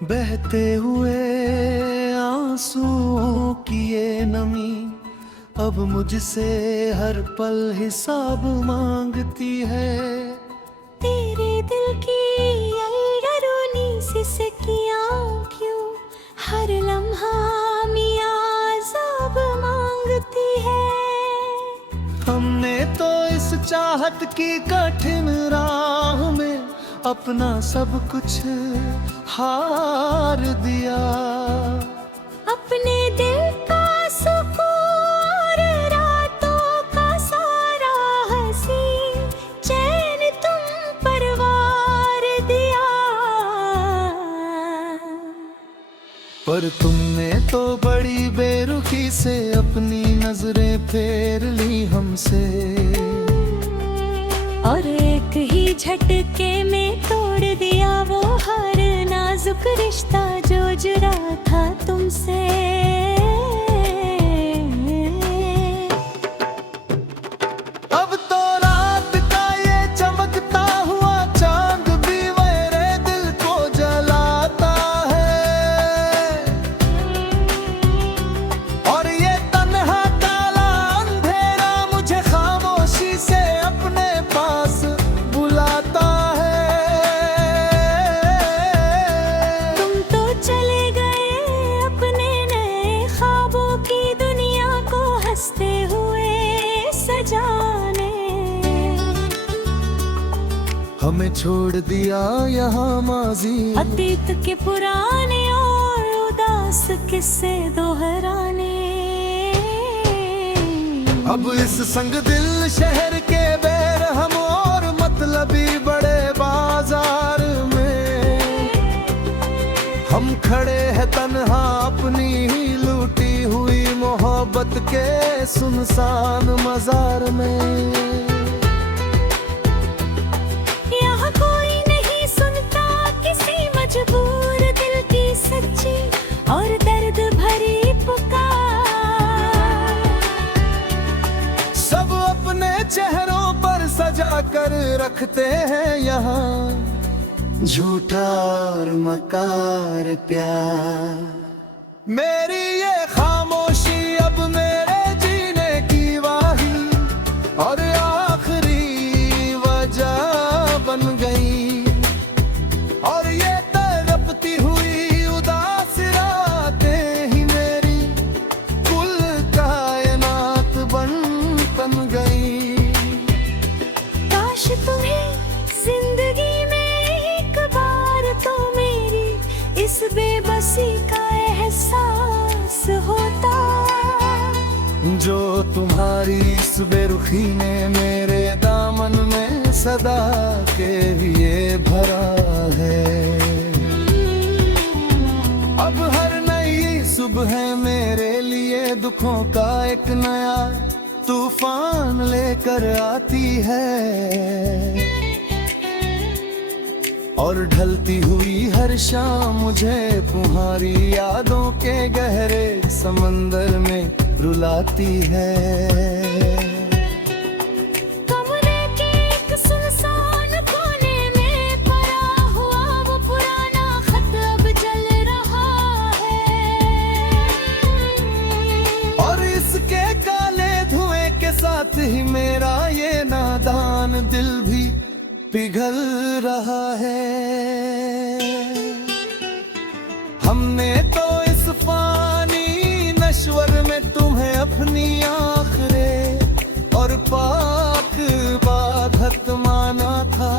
बहते हुए आंसुओं की ये नमी अब मुझसे हर पल हिसाब मांगती है। तेरे दिल की अंदरूनी सिसकियां क्यों हर लम्हा मियां अज़ाब मांगती है। हमने तो इस चाहत की कठिन राह में अपना सब कुछ हार दिया। अपने दिल का सुकून और रातों का सारा हंसी चैन तुम पर वार दिया। पर तुमने तो बड़ी बेरुखी से अपनी नजरें फेर ली हमसे, और एक ही झटके में तोड़ दिया वो हर नाजुक रिश्ता जो जुड़ा था तुमसे। अब तो रात का ये चमकता हुआ चांद भी मेरे दिल को जलाता है, और ये तन्हा काला अंधेरा मुझे खामोशी से अपने पास बुलाता है। तुम तो चले गए अपने नए ख्वाबों की दुनिया को हंसते हुए सजाने। हमें छोड़ दिया यहाँ माजी अतीत के पुराने और उदास किस्से दोहराने। अब इस संग दिल शहर के बैर हम और मतलबी बड़े बाजार में हम खड़े हैं तन्हा अपनी ही लूटी हुई मोहब्बत के सुनसान मजार में। यहाँ कोई नहीं सुनता किसी मजबूर दिल की सच्ची और दर्द भरी पुकार। सब अपने चेहरों पर सजा कर रखते हैं यहाँ झूठा और मकार प्यार। मेरी ये खामोशी अब मेरे जीने की वाही और आखिरी वजह बन गई, और ये तड़पती हुई उदास रातें ही मेरी कुल कायनात बन गई। काश तुम्हें जिंदगी में एक बार तो मेरी इस बेबसी का एहसास होता, जो तुम्हारी इस बेरुखी ने मेरे दामन में सदा के लिए भरा है। अब हर नई सुबह मेरे लिए दुखों का एक नया तूफान लेकर आती है, और ढलती हुई हर शाम मुझे तुम्हारी यादों के गहरे समंदर में रुलाती है। कमरे के एक सुनसान कोने में पड़ा हुआ वो पुराना खत अब जल रहा है, और इसके काले धुएं के साथ ही मेरा ये नादान दिल भी पिघल रहा है। हमने तो इस फानी नश्वर में तुम्हें अपनी आखिरे और पाक बात माना था,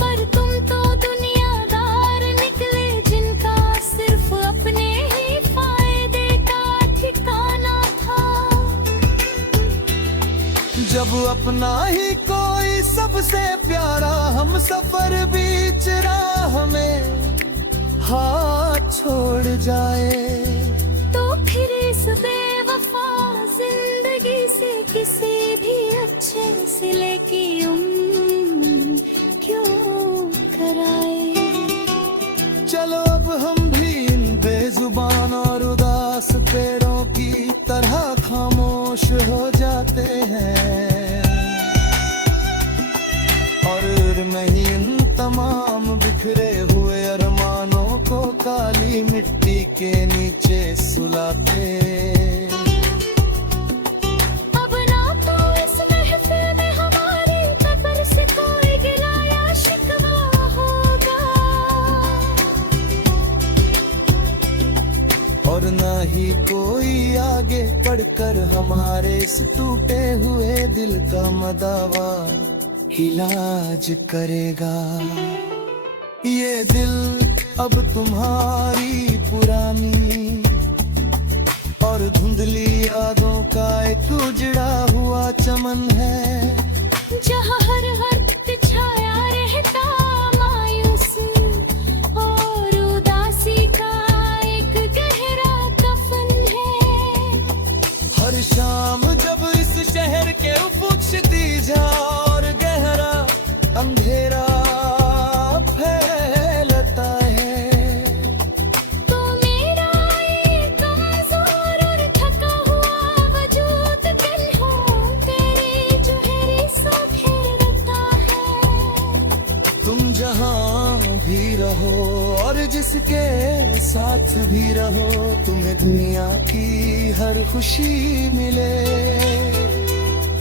पर तुम तो दुनियादार निकले जिनका सिर्फ अपने ही फायदे का ठिकाना था। जब अपना ही कोई सबसे प्यारा हम सफर बीच राह में हाथ छोड़ जाए, तो फिर इस बेवफा जिंदगी से किसी भी अच्छे सिले की क्यों कराए। चलो अब हम भी इन बेजुबान और उदास पेड़ों की तरह खामोश हो जाते हैं, और नहीं इन तमाम बिखरे हुए अरमानों को काली मिट्टी के नीचे सुलाते। अब ना तो इस महफिल में हमारी कब्र से कोई गिला या शिकवा होगा, और ना ही कोई आगे बढ़कर हमारे इस टूटे हुए दिल का मदावा इलाज करेगा। ये दिल अब तुम्हारी पुरानी और धुंधली यादों का एक उजड़ा हुआ चमन है, जहाँ हर वक्त छाया रहता मायूसी और उदासी का एक गहरा कफन है। हर शाम जब इस शहर के उफुकती जा और गहरा अंधेरा फैलता है, तो मेरा ये कमजोर और थका हुआ वजूद दिल हो तेरे चेहरे से खेलता है। तुम जहाँ भी रहो और जिसके साथ भी रहो, तुम्हें दुनिया की हर खुशी मिले,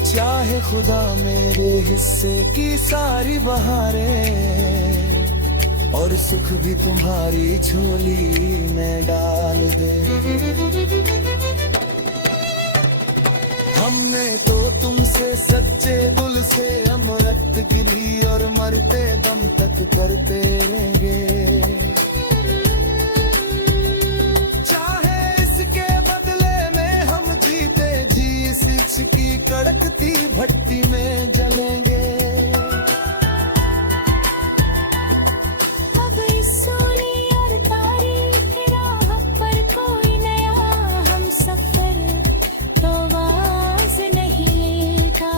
चाहे खुदा मेरे हिस्से की सारी बहारें और सुख भी तुम्हारी झोली में डाल दे। हमने तो तुमसे सच्चे दिल से अमृत गिरी और मरते दम तक करते रहेंगे, चाहे इसके बदले में हम जीते जी इस की कड़कती भट्टी में जलेंगे। अब इस सोनी और तारीख राह पर कोई नया हम सफर तो वाज नहीं का,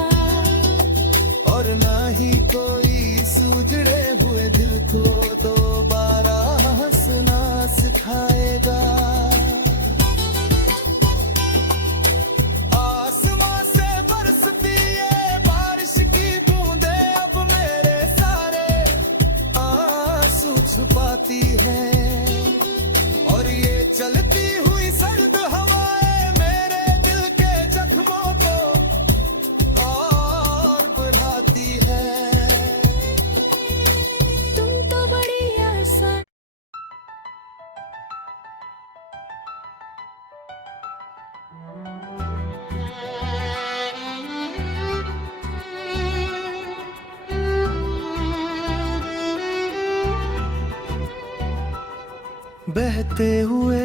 और ना ही कोई सूजड़े हुए दिल को दोबारा हंसना सिखाएगा। आसमां से बरसती ये बारिश की बूंदें अब मेरे सारे आंसू छुपाती हैं, और ये चलती हुई सर्द हवाएं मेरे दिल के जख्मों को और बढ़ाती है। तुम तो बड़ी आसान बहते हुए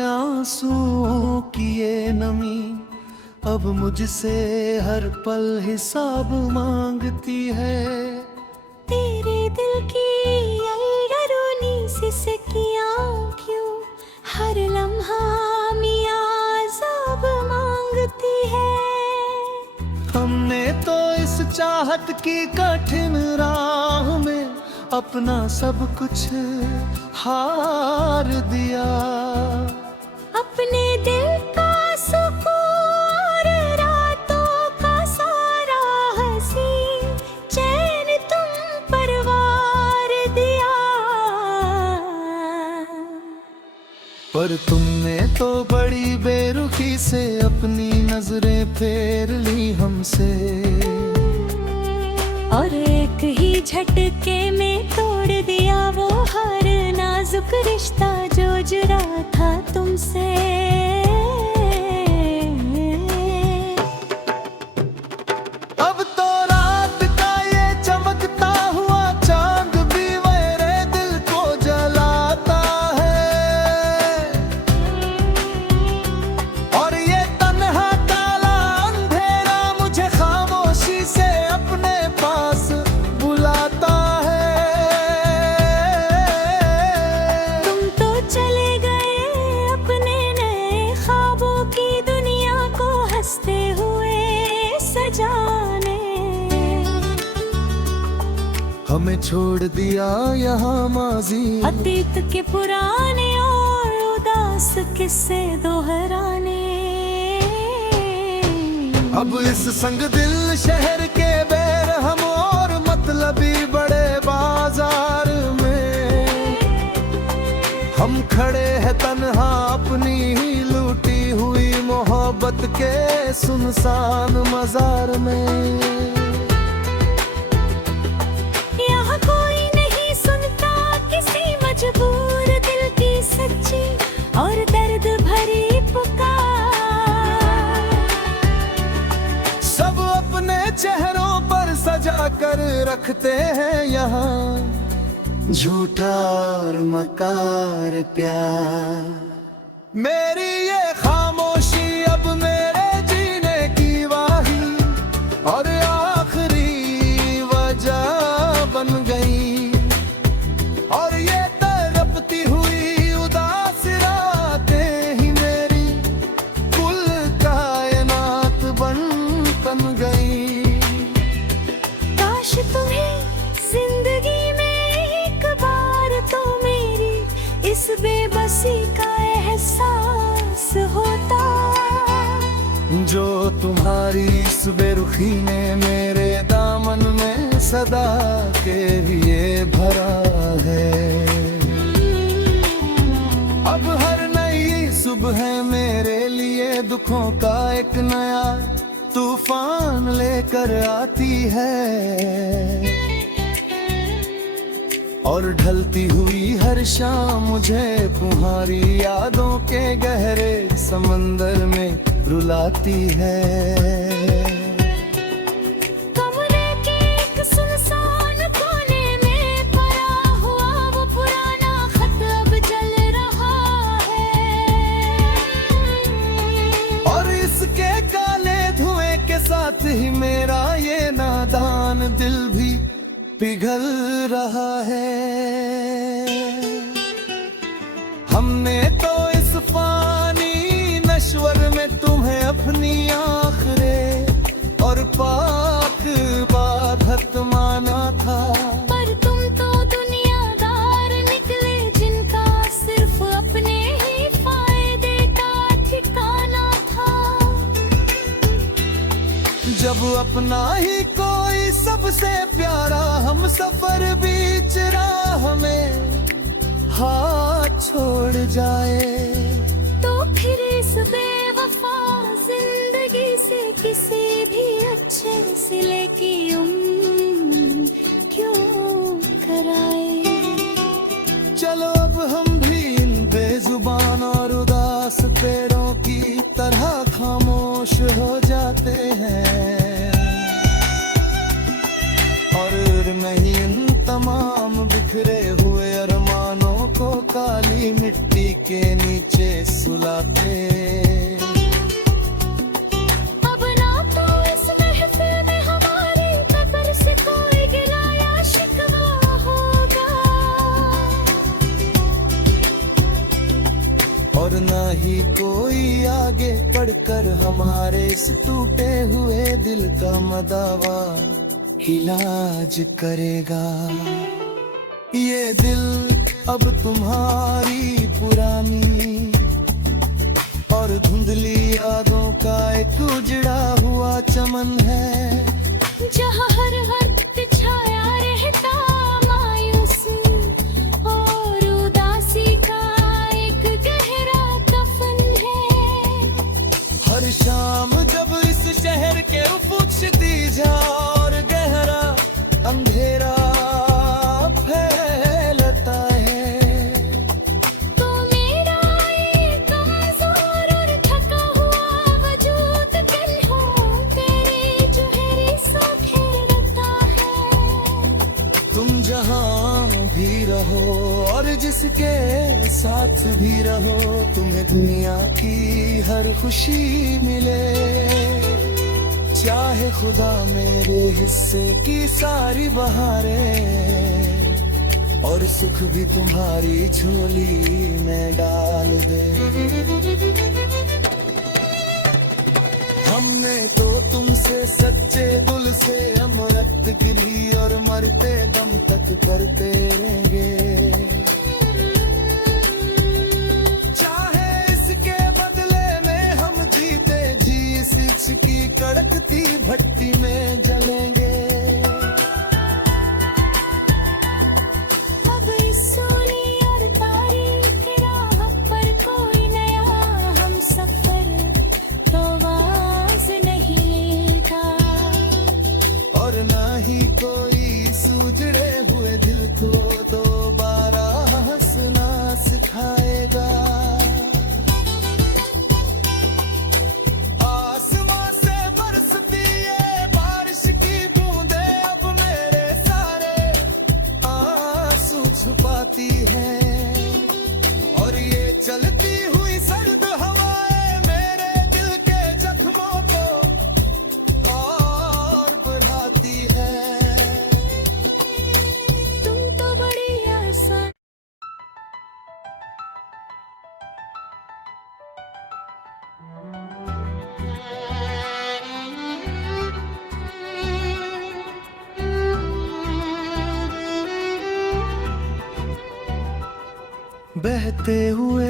आंसुओं की ये नमी अब मुझसे हर पल हिसाब मांगती है। तेरे दिल की अलगरूनी सिसकियां क्यों हर लम्हा मियां अज़ाब मांगती है। हमने तो इस चाहत की कठिन राह में अपना सब कुछ हार दिया, अपने दिल का सुकून और रातों का सारा हंसी चैन तुम पर वार दिया, पर तुमने तो बड़ी बेरुखी से अपनी नजरें फेर ली हमसे, और एक ही झटके में तोड़ दिया वो हर नाजुक रिश्ता जो जुड़ा था तुमसे। अब तो रात का ये चमकता हुआ चांद भी मेरे दिल को जलाता है, और ये तन्हा काला अंधेरा मुझे खामोशी से अपने पास बुलाता है। तुम तो चले गए अपने नए ख्वाबों की दुनिया को हंसते हुए सजाने, हमें छोड़ दिया यहाँ माजी अतीत के पुराने और उदास किस्से दोहराने। अब इस संग दिल शहर के बेरहम और मतलबी बड़े बाजार में हम खड़े हैं तन्हा अपनी ही लूटी हुई मोहब्बत के सुनसान मजार में। यहाँ कोई नहीं सुनता किसी मजबूर दिल की सच्ची और दर्द भरी पुकार। सब अपने चेहरों पर सजा कर रखते हैं यहाँ झूठा और मकार प्यार। मेरी ये खामोशी अब मेरे जीने की वाही और आखिरी वजह बन गई। और ये तड़पती हुई उदास रातें ही मेरी कुल कायनात बन गई। काश तुम्हें जिंदगी में एक बार तो मेरी इस बेबसी का एहसास होता, जो तुम्हारी इस बेरुखी ने मेरे दामन में सदा के लिए भरा है। अब हर नई सुबह मेरे लिए दुखों का एक नया तूफान लेकर आती है। और ढलती हुई हर शाम मुझे तुम्हारी यादों के गहरे समंदर में रुलाती है। कमरे के एक सुनसान कोने में पड़ा हुआ वो पुराना खत अब जल रहा है। और इसके काले धुएं के साथ ही मेरा ये नादान दिल भी पिघल रहा है। हमने तो इस फानी नश्वर में तुम्हें अपनी आखिरे और पाक बाधत माना था। पर तुम तो दुनियादार निकले जिनका सिर्फ अपने ही फायदे का ठिकाना था। जब अपना ही कोई सबसे प्यारा हम सफर बीच राह में हाथ छोड़ जाए, तो फिर इस बेवफा जिंदगी से किसी भी अच्छे सिले की क्यों कराए। चलो अब हम भी इन बेजुबान और उदास पेड़ों की तरह खामोश हो जाते हैं। और नहीं इन तमाम बिखरे हुए अरमानों को काली मिट्टी के नीचे सुलाते। अब ना तो इस महफिल में हमारी कब्र से कोई गिला या शिकवा होगा, और ना ही कोई आगे बढ़कर हमारे इस टूटे हुए दिल का मदावा इलाज करेगा। ये दिल अब तुम्हारी पुरानी और धुंधली यादों का एक उजड़ा हुआ चमन है, जहाँ हर वक्त छाया रहता मायूसी और उदासी का एक गहरा कफन है। हर शाम जब इस शहर के उफुकती जा और गहरा अंधेरा फैलता है, तो मेरा ये कमजोर और थका हुआ वजूद तन्हा तेरे चेहरे सा ठहरता है। तुम जहाँ भी रहो और जिसके साथ भी रहो, तुम्हें दुनिया की हर खुशी मिले। चाहे खुदा मेरे हिस्से की सारी बहारें और सुख भी तुम्हारी झोली में डाल दे। हमने तो तुमसे सच्चे दिल से अमृत गिरी और मरते दम तक करते रहेंगे। चाहे इसके बदले में हम जीते जी इस की कड़कती भट्टी में जलेंगे। अब इस सोनी और तारीख चलती हुई सर्द हवाएं मेरे दिल के जख्मों को और बढ़ाती है। तुम तो बड़ी आसान बहते हुए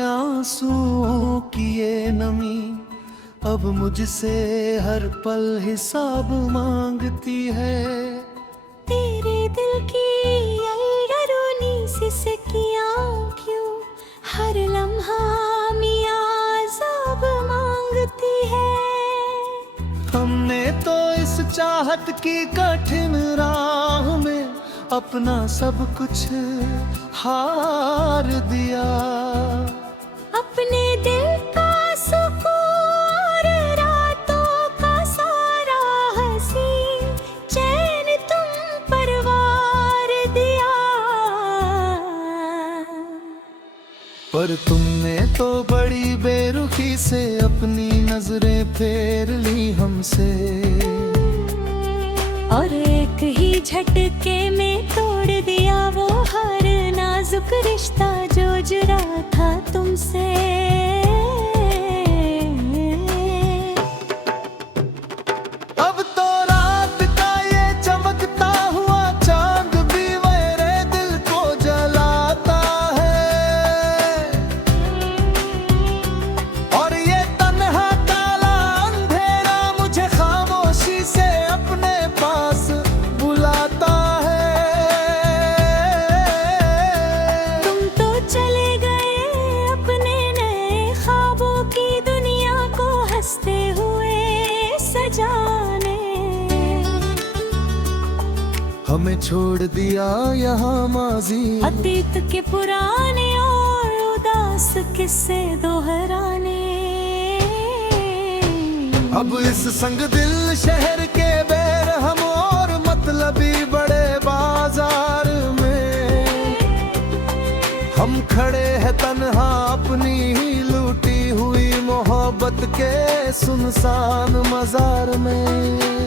आंसुओं की ये नमी अब मुझसे हर पल हिसाब मांगती है। तेरे दिल की अलगरूनी सिसकियां क्यों हर लम्हा मियां अज़ाब मांगती है। हमने तो इस चाहत की कठिन राह में अपना सब कुछ हार दिया। अपने दिल का सुकून और रातों का सारा हंसी चैन तुम पर वार दिया। पर तुमने तो बड़ी बेरुखी से अपनी नजरें फेर ली हमसे, और एक ही झटके में तोड़ दिया वो हर नाजुक रिश्ता जो जुड़ा था तुमसे। अब तो रात का ये चमकता हुआ चांद भी मेरे दिल को जलाता है, और ये तन्हा काला अंधेरा मुझे खामोशी से अपने पास बुलाता है। तुम तो चले गए अपने नए ख्वाबों की दुनिया को हंसते हुए सजाने। हमें छोड़ दिया यहाँ माजी अतीत के पुराने और उदास किस्से दोहराने। अब इस संग दिल शहर के बेरहम और मतलबी बड़े बाजार में हम खड़े हैं तन्हा अपनी ही लूटी हुई मोहब्बत के सुनसान मजार में।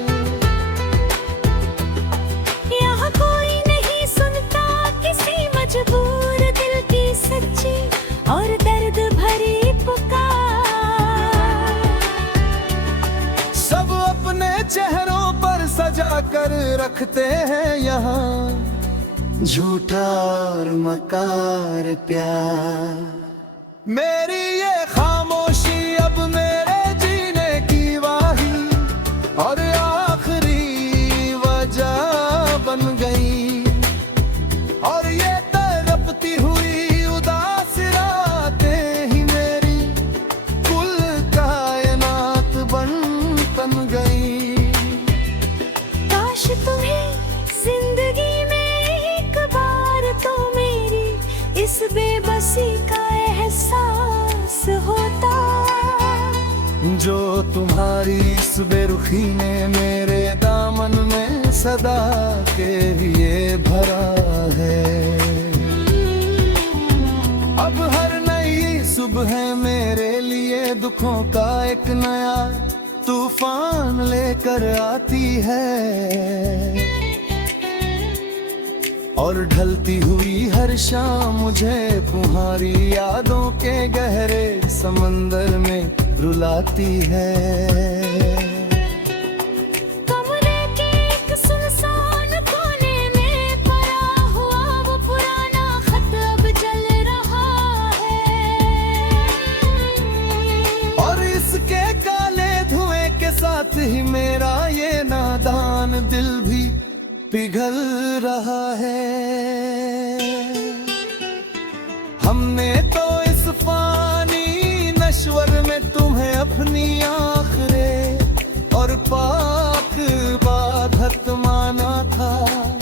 यहाँ कोई नहीं सुनता किसी मजबूर दिल की सच्ची और दर्द भरी पुकार। सब अपने चेहरों पर सजा कर रखते हैं यहाँ झूठा और मकार प्यार। मेरी ये खामोशी अब मेरे जीने की वाही और आखिरी वजह बन गई, और ये तड़पती हुई उदास रातें ही मेरी कुल कायनात बन गई। काश तुम्हें जिंदगी में एक बार तो मेरी इस बेबसी का एहसास होता, जो तुम्हारी इस बेरुखी ने मेरे दामन में सदा के लिए भरा है। अब हर नई सुबह मेरे लिए दुखों का एक नया तूफान लेकर आती है, और ढलती हुई हर शाम मुझे तुम्हारी यादों के गहरे समंदर में रुलाती है। कमरे के एक सुनसान कोने में पड़ा हुआ वो पुराना खत अब जल रहा है, और इसके काले धुएं के साथ ही मेरा ये नादान दिल भी पिघल रहा है। हमने तो इस फानी नश्वर में तुम्हें अपनी आखिरे और पाक बाधत माना था,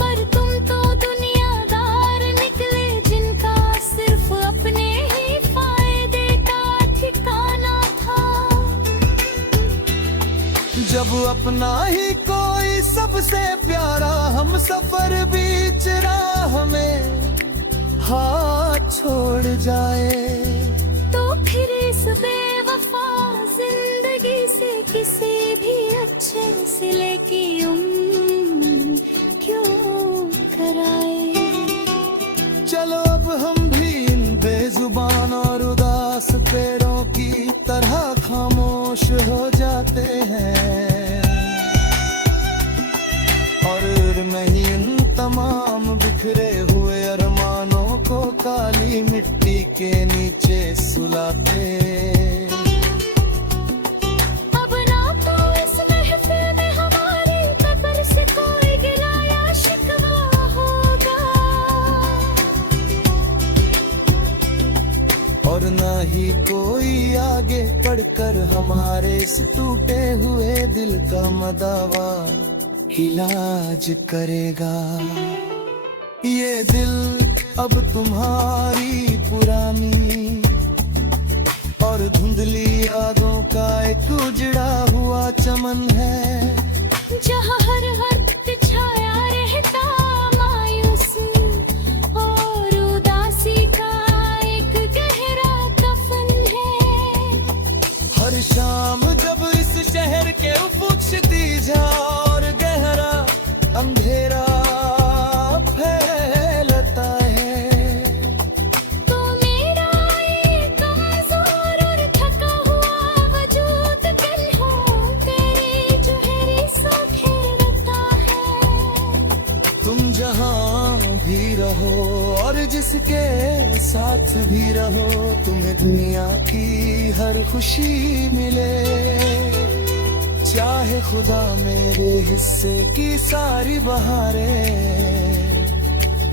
पर तुम तो दुनियादार निकले जिनका सिर्फ अपने ही फायदे का ठिकाना था। जब अपना ही कोई सबसे प्यारा हम सफर बीच राह में हाथ छोड़ जाए, सिले की क्यों कराए। चलो अब हम भी इन बेजुबान और उदास पेड़ों की तरह खामोश हो जाते हैं, और नहीं इन तमाम बिखरे हुए अरमानों को काली मिट्टी के नीचे सुलाते। अब ना तो इस महफिल में हमारी कब्र से कोई गिला या शिकवा होगा, और ना ही कोई आगे बढ़कर हमारे इस टूटे हुए दिल का मदावा इलाज करेगा। ये दिल अब तुम्हारी पुरानी और धुंधली यादों का एक उजड़ा हुआ चमन है, जहाँ हर वक्त छाया रहता मायूसी और उदासी का एक गहरा कफन है। हर शाम जब इस शहर के उफुक क्षितिज और गहरा अंधेरा फैलता है, तो मेरा ये कमजोर और थका हुआ वजूद तन्हा तेरे चेहरे से खेलता है। तुम जहाँ भी रहो और जिसके साथ भी रहो, तुम्हें दुनिया की हर खुशी मिले, चाहे खुदा मेरे हिस्से की सारी बहारें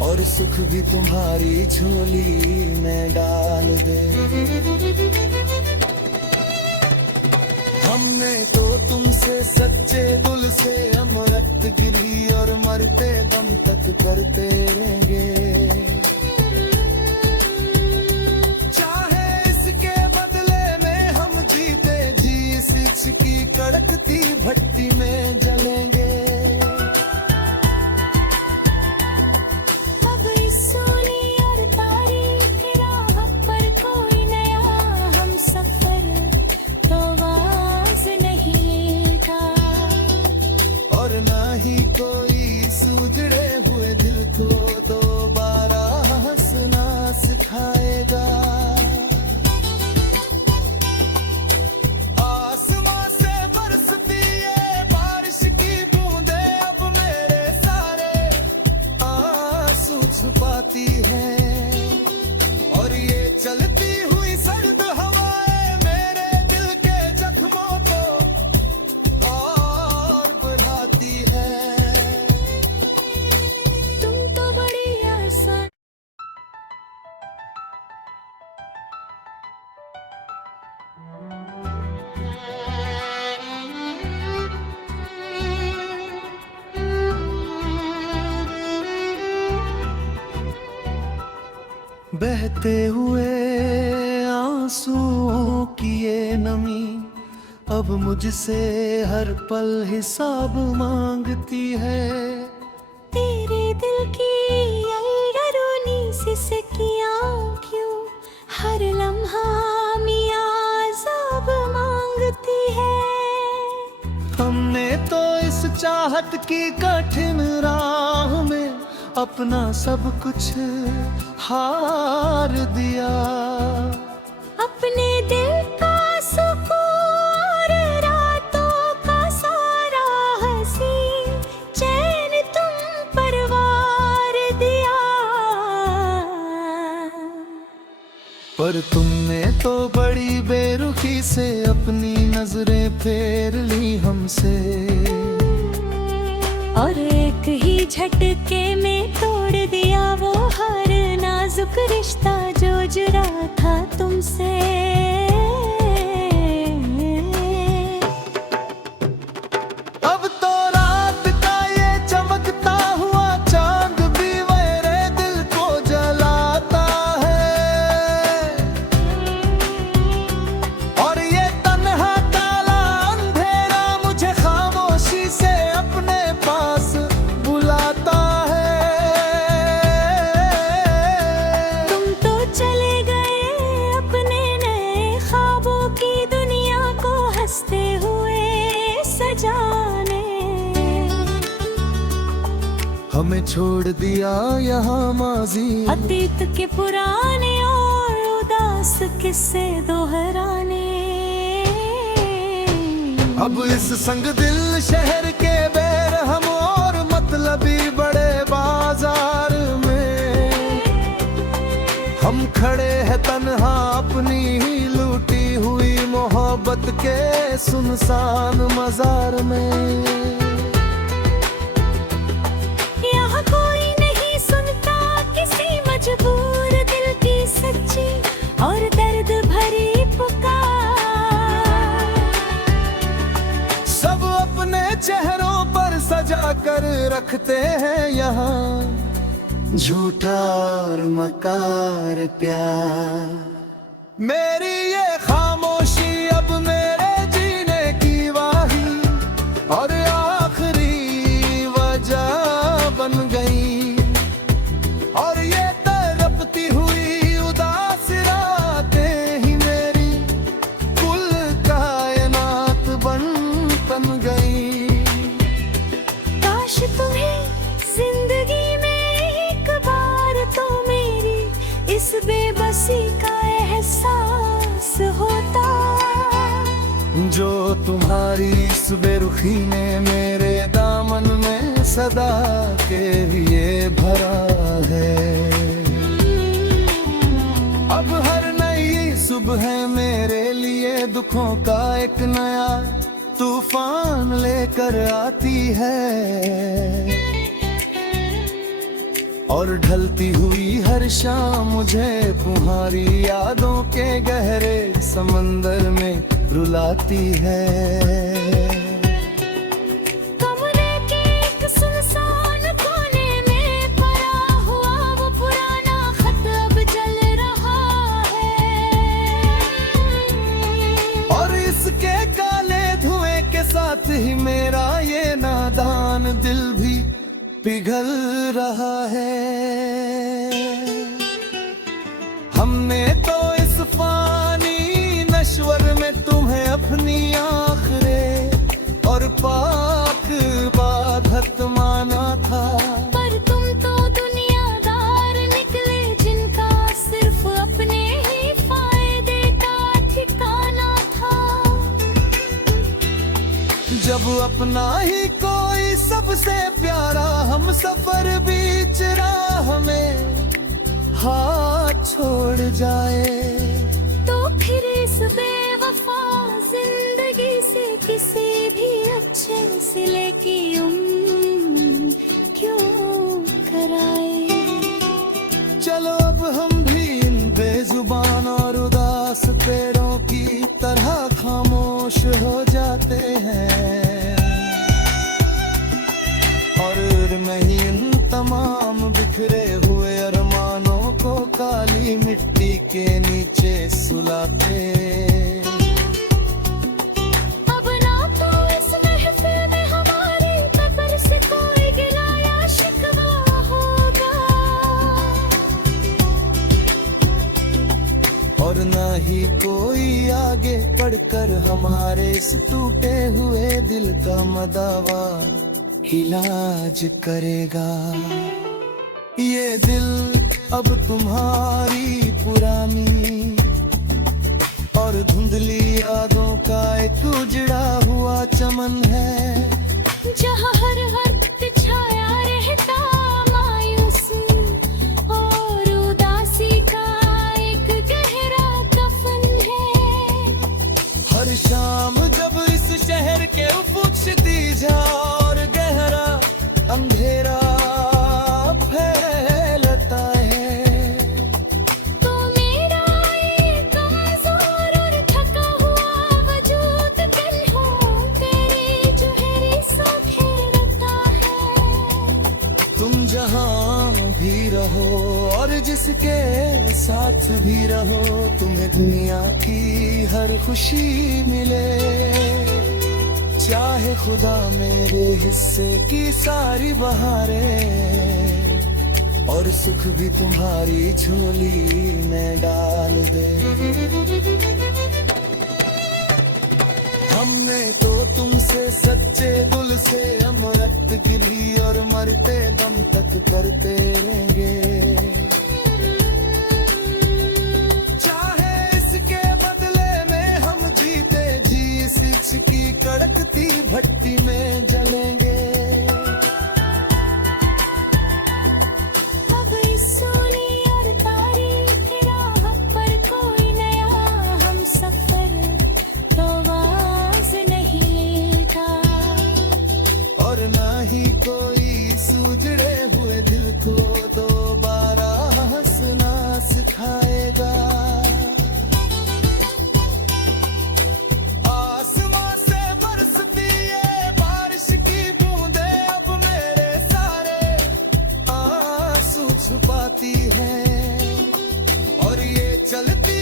और सुख भी तुम्हारी झोली में डाल दे। हमने तो तुमसे सच्चे दिल से अमरत गिरी और मरते दम तक करते रहेंगे, चाहे इसके बदले में हम जीते जी इस इश्क की कड़कती भट्टी में जलेंगे। अब इस सोनी और तारीख राह पर कोई नया हम सफर तो आवाज नहीं का, और ना ही कोई सूजड़े हुए दिल को दोबारा हंसना सिखाएगा। आसमां से बरसती ये बारिश की बूंदें अब मेरे सारे आंसू छुपाती हैं, और ये चलती हुई सर्द हवाएं मेरे दिल के जख्मों को और बढ़ाती है। तुम तो बड़ी आसान बहते हुए आंसुओं की ये नमी अब मुझसे हर पल हिसाब मांगती है। तेरे दिल की अंदरूनी सिसकियां क्यों हर लम्हा मियां अज़ाब मांगती है। हमने तो इस चाहत की कठिन राह में अपना सब कुछ हार दिया, अपने दिल का सुकून और रातों का सारा हसीन चैन तुम पर वार दिया। पर तुमने तो बड़ी बेरुखी से अपनी नजरें फेर ली हमसे, और एक ही झटके में तोड़ दिया वो हर नाजुक रिश्ता जो जुड़ा था तुमसे। अब तो रात का ये चमकता हुआ चांद भी मेरे दिल को जलाता है, और ये तन्हा काला अंधेरा मुझे खामोशी से अपने पास बुलाता है। तुम तो चले गए अपने नए हमने छोड़ दिया यहाँ माजी। अतीत के पुराने और उदास किस्से दोहराने। अब इस संग दिल शहर के बेरहम और मतलबी बड़े बाजार में हम खड़े हैं तन्हा अपनी ही लूटी हुई मोहब्बत के सुनसान मजार में। यहाँ कोई नहीं सुनता किसी मजबूर दिल की सच्ची और दर्द भरी पुकार। सब अपने चेहरों पर सजा कर रखते हैं यहाँ झूठा और मकार प्यार। मेरी ये खामोशी अब मेरे जीने की वाही और आखिरी वजह बन गई। और ये तड़पती हुई उदास रातें ही मेरी कुल कायनात बन गई। काश तुम्हें जिंदगी इस बेबसी का एहसास होता जो तुम्हारी इस बेरुखी ने मेरे दामन में सदा के लिए भरा है। अब हर नई सुबह मेरे लिए दुखों का एक नया तूफान लेकर आती है। और ढलती हुई हर शाम मुझे तुम्हारी यादों के गहरे समंदर में रुलाती है। कमरे के एक सुनसान कोने में पड़ा हुआ वो पुराना खत अब जल रहा है। और इसके काले धुएं के साथ ही मेरा ये नादान दिल भी पिघल रहा है। हमने तो इस फानी नश्वर में तुम्हें अपनी आखिरे और पाक बाधत माना था। पर तुम तो दुनियादार निकले जिनका सिर्फ अपने ही फायदे का ठिकाना था। जब अपना ही कोई सबसे प्यारा हम सफर बीच राह में हाथ छोड़ जाए तो फिर इस बेवफा जिंदगी से किसी भी अच्छे सिले की क्यों कराए। चलो अब हम भी इन बेजुबान और उदास पेड़ों की तरह खामोश हो जाते हैं। और नहीं इन तमाम बिखरे हुए अरमानों को काली मिट्टी के नीचे सुलाते। अब ना तो इस महफिल में हमारी कब्र से कोई गिला या शिकवा होगा और ना ही कोई आगे बढ़कर हमारे इस टूटे हुए दिल का मदावा इलाज करेगा। ये दिल अब तुम्हारी पुरानी और धुंधली यादों का एक उजड़ा हुआ चमन है। जहाँ हर वक्त छाया रहता मायूसी और उदासी का एक गहरा कफन है। हर शाम जब इस शहर के उफुकती जा और गहरा अंधेरा फैलता है तो मेरा ये कमजोर और थका हुआ वजूद तन्हा तेरे चेहरे से घेरता है। तुम जहाँ भी रहो और जिसके साथ भी रहो तुम्हें दुनिया की हर खुशी मिले। चाहे खुदा मेरे हिस्से की सारी बहारें और सुख भी तुम्हारी झोली में डाल दे। हम हमने तो तुमसे सच्चे दिल से अमृत गिरी और मरते दम तक करते रहेंगे। चाहे इसके बदले में हम जीते जी इस की कड़कती भट्टी में जलेंगे। अब इस सोनी और तारीख राह पर कोई नया हम सफर तो आवाज नहीं का, और ना ही कोई सूझड़े हुए दिल को दोबारा हंसना सिखाएगा। आसमां से बरसती ये बारिश की बूंदें अब मेरे सारे आंसू छुपाती है, और ये चलती